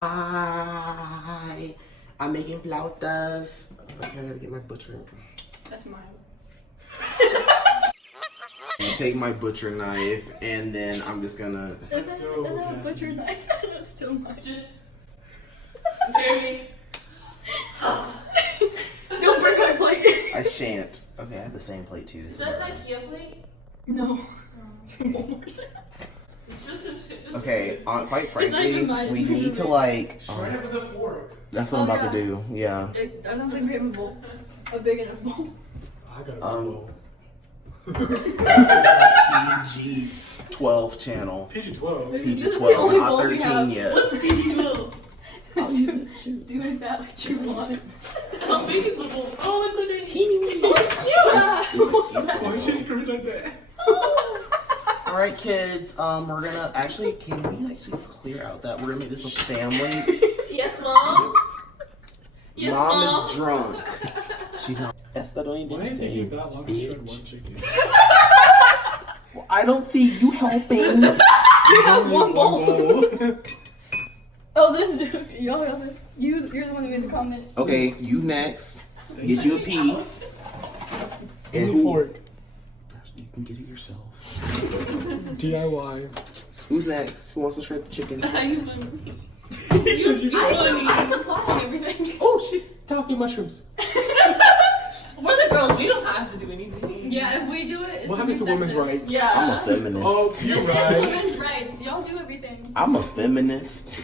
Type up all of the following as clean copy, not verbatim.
Hi, I'm making flautas. Okay, I gotta get my butcher. That's mine. You take my butcher knife, and then I'm just gonna. Is that a butcher knife? That's still mine. Jeremy. Don't break my plate. I shan't. Okay, I have the same plate too. Is that an IKEA plate? No. It's from Walmart. It's just Okay, quite It's not frankly, even mine, we it's need to like. Right up with the fork. That's what I'm about to do. Yeah. I don't think we have a bowl. A big enough bowl. I got a bowl. PG 12 channel. PG-12. PG This is the 12, only not bowl we 13 have. yet. What's PG-12? I'll use it. Do with that what you want. How big is the bowl? Oh, it's a Teeny. Why is she screwed like that? All right, kids. We're gonna actually. Can we actually clear out that we're gonna make this a family? Yes, Mom. Yes, Mom is drunk. She's not. Esta don't Why even is say. it that long to shred bitch. one chicken? Well, I don't see you helping. You have one bowl. Oh, this dude. You're the one who made the comment. Okay, you next. Get you a piece. Give And me a fork. You can get it yourself. DIY. Who's next? Who wants to shred the chicken? How you funny? I supply everything. Oh shit! Talking mushrooms. We're the girls. We don't have to do anything. Yeah, if we do it, it's What gonna happened to be women's sexist. rights? I'm a Yeah. feminist. Oh, This you're is right. women's rights. Y'all do everything. I'm a feminist.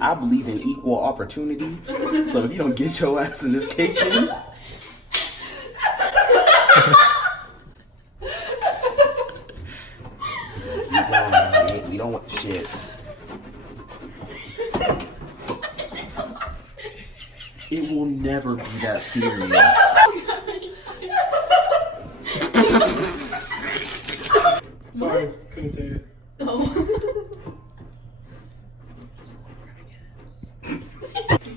I believe in equal opportunity. So if you don't get your ass in this kitchen. We don't want shit. It will never be that serious. Sorry, couldn't say it.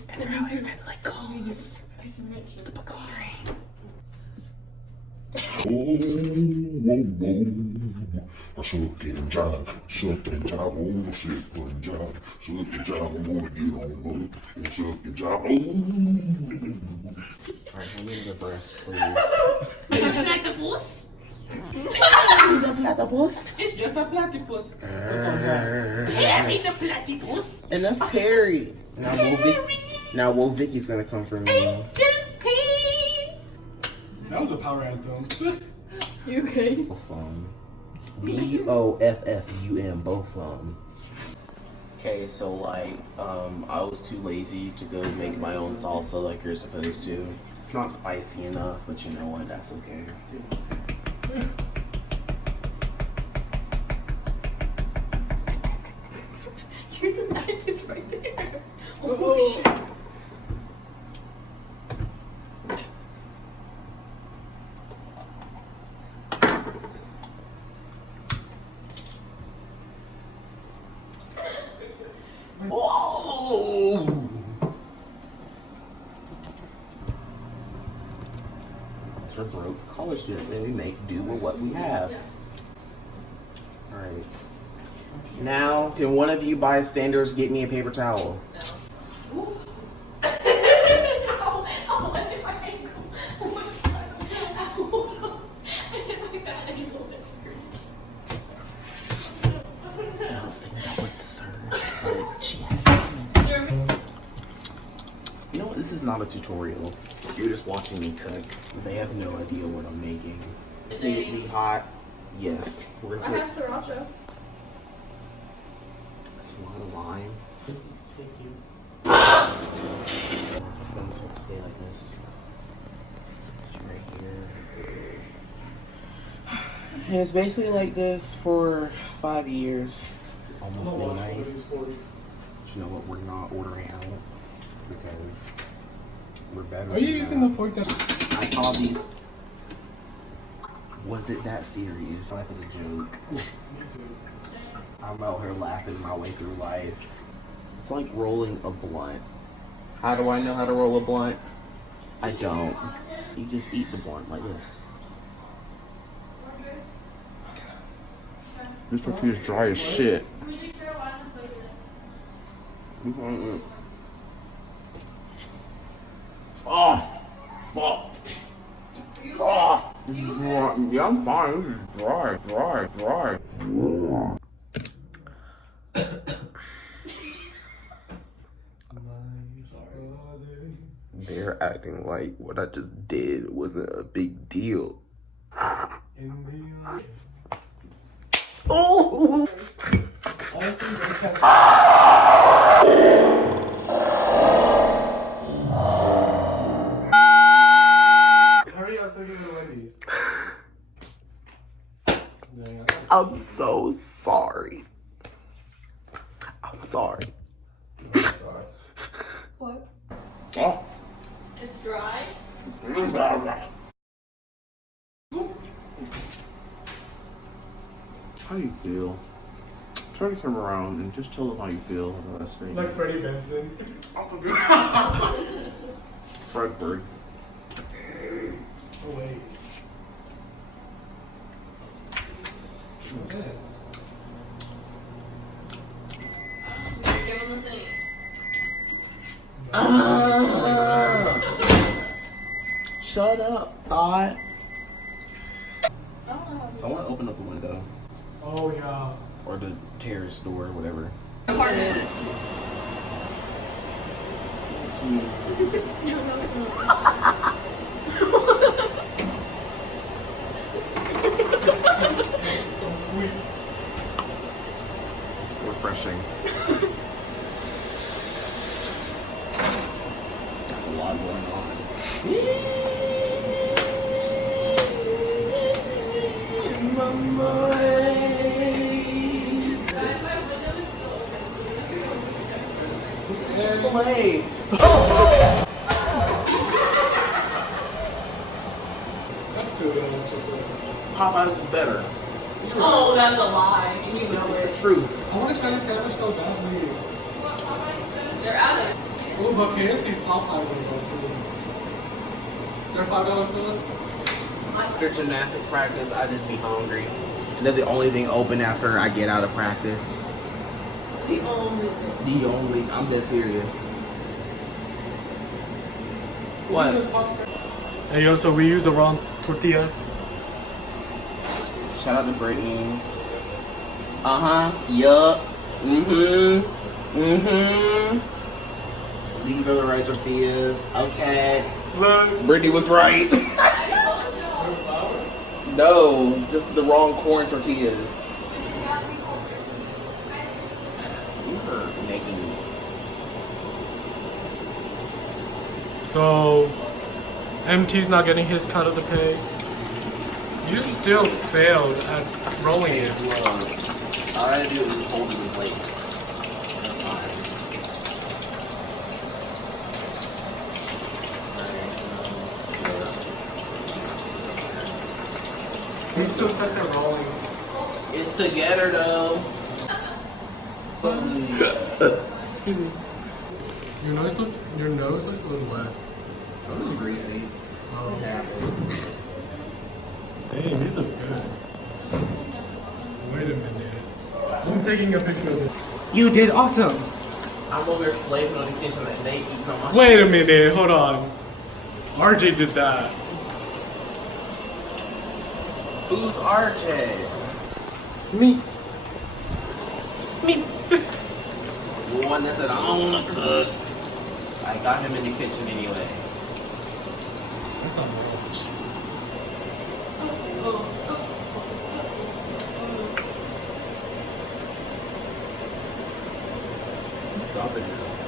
And they're how I like goes. The Bacardi. Suck and jive, suck and jive, oh, suck and jive, suck and jive, I'm gonna get on up and suck and jive, Alright, hand me the breast, please. It's just a platypus. Perry the platypus. And that's Perry. Now, Vicky's gonna come for me. That was a power anthem. You okay? Both of 'em. BOFFUM, both of them. Okay, so like, I was too lazy to go make my own salsa like you're supposed to. It's not spicy enough, but you know what? That's okay. Here's a knife. It's right there. Oh, shit. Whoa! We're broke college students and we make do with what we have. Alright. Now, can one of you bystanders get me a paper towel? I was saying that was dessert. Like, she had You know what? This is not a tutorial. You're just watching me cook. They have no idea what I'm making. Just need it to be hot. Yes. We're I gonna have put sriracha. a lot of lime. Thank you. It's gonna stay like this. Just right here. And it's basically like this for 5 years. Almost midnight. But you know what? We're not ordering out because we're better. Are you than using that. the fork that? I call these. Was it that serious? Life is a joke. I'm out here laughing my way through life. It's like rolling a blunt. How do I know how to roll a blunt? I don't. You just eat the blunt like this. This tortilla's dry as shit. We did Carolina. Mm-mm. Oh, fuck. Oh. Yeah, I'm fine. Dry. They're acting like what I just did wasn't a big deal. Oh! Hurry up so we can go to Wendy's. I'm so sorry. I'm sorry. What? Oh. It's dry. How do you feel? Turn the camera around and just tell them how you feel about that thing. Like Freddie Benson. Fredberg. Oh, wait. Give him the same. Shut up, thought. I don't know how to Someone open up the window. Oh, yeah. Or the terrace door, whatever. apartment. Refreshing. That's a lot going on. This is Chick-fil-A. That's good. Popeyes is better. Oh, that's a lie. You know It's it. the truth. I want to try the sandwich so badly. They're out of it. Oh, but KFC's Popeyes are good too. They're $5 fillet? After gymnastics practice, I just be hungry. And they're the only thing open after I get out of practice. The only thing. I'm dead serious. What? Hey, yo, so we used the wrong tortillas. Shout out to Brittany. Yup. These are the right tortillas. Okay. Look. Brittany was right. No, just the wrong corn tortillas. You were making. So, MT's not getting his cut of the pay. You still failed at rolling it. Look, all I had to do was just hold it in place. That's fine. He still sucks at rolling. It's together though. Excuse me. Your nose looks a little wet. That was greasy. Oh. It happens. Dang, these look good. Wait a minute. I'm taking a picture of this. You did awesome. I'm over here slaving on the kitchen at night eating on my Wait a minute, hold on. RJ did that. Who's RJ? Me. The one that said I don't want to cook. I got him in the kitchen anyway. That's not much. Stop it now.